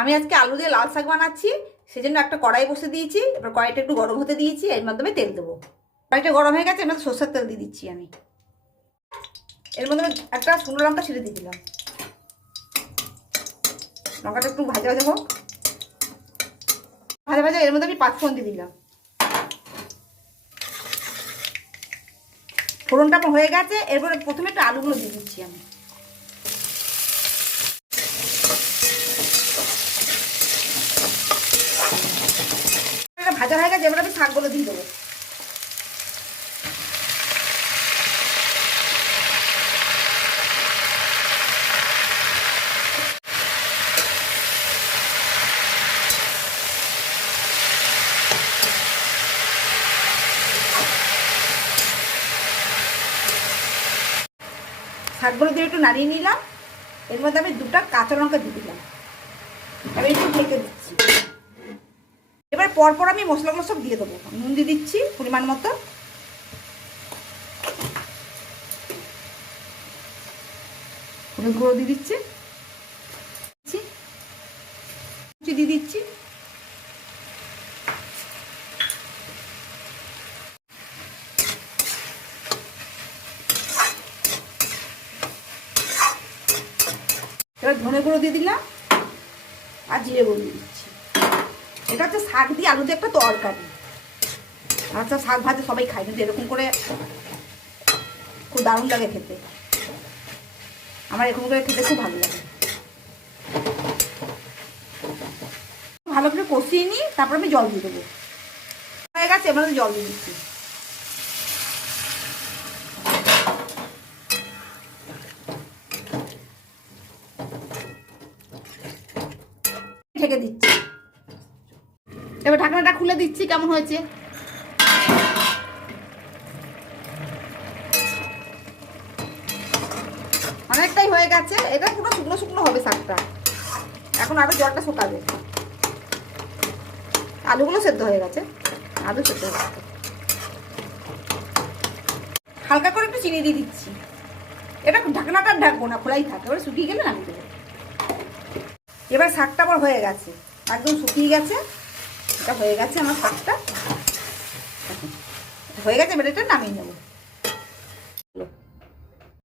আমি আজকে আলু দিয়ে লাল শাক বানাচ্ছি, সেজন্য একটা কড়াই বসে দিয়েছি। এবার কড়াইটা একটু গরম হতে দিয়েছি, এর মাধ্যমে তেল দেবো। কড়াইটা গরম হয়ে গেছে, এর মধ্যে সরষের তেল দিয়ে দিচ্ছি আমি। এর মধ্যে একটা শুকনো লঙ্কা ছিঁড়ে দিয়ে দিলাম। লঙ্কাটা একটু ভাজা ভাজা হোক, ভাজা ভাজা। এর মধ্যে আমি 5 ফোড়ন দিয়ে দিলাম। ফোড়নটা হয়ে গেছে, এরপরে প্রথমে একটু আলুগুলো দিয়ে দিচ্ছি আমি। ভাজা হয়ে গেছে, এবার আমি শাকগুলো দিয়ে দেবো। শাকগুলো দিয়ে একটু নাড়িয়ে নিলাম। এর মধ্যে আমি 2টা কাঁচা লঙ্কা দিয়ে দিলাম। এবার একটু ঢেকে দিচ্ছি। এবার পরপর আমি মশলাগুলো সব দিয়ে দেবো। নুন দিয়ে দিচ্ছি পরিমাণ মতো, হলুদ গুঁড়ো দিয়ে দিচ্ছি, দিয়ে দিচ্ছি। এবার ধনে গুঁড়ো দিয়ে দিলাম আর জিরে গুঁড়ো দিয়ে দিচ্ছি। এটা হচ্ছে শাক দিয়ে আলু দিয়ে একটা তরকারি। আচ্ছা, শাক ভাজা সবাই খায়, কিন্তু এরকম করে খুব দারুণ লাগে খেতে। আমার এরকম করে খেতে খুব ভালো লাগে। ভালো করে কষিয়ে নিই, তারপর আমি জল দিয়ে দেবো। হয়ে গেছে, এবার জল দিয়ে দিচ্ছি। ঢেকে দিচ্ছি। এবার ঢাকনাটা খুলে দিচ্ছি, কেমন হয়েছে। অনেকটাই হয়ে গেছে, এটা পুরো শুকনো শুকনো হবে শাকটা। এখন আরো জলটা শুকাবে। আলুগুলো সেদ্ধ হয়ে গেছে, আলু সেদ্ধ হয়ে গেছে। হালকা করে একটু চিনি দিয়ে দিচ্ছি। এটা ঢাকনাটা ঢাকবো না, খোলাই থাকে, এবার শুকিয়ে গেলে নামিয়ে দেবো। এবার শাকটা আমার হয়ে গেছে, একদম শুকিয়ে গেছে। এটা হয়ে গেছে আমার শাকটা, হয়ে গেছে। এবার এটা নামিয়ে নেবো।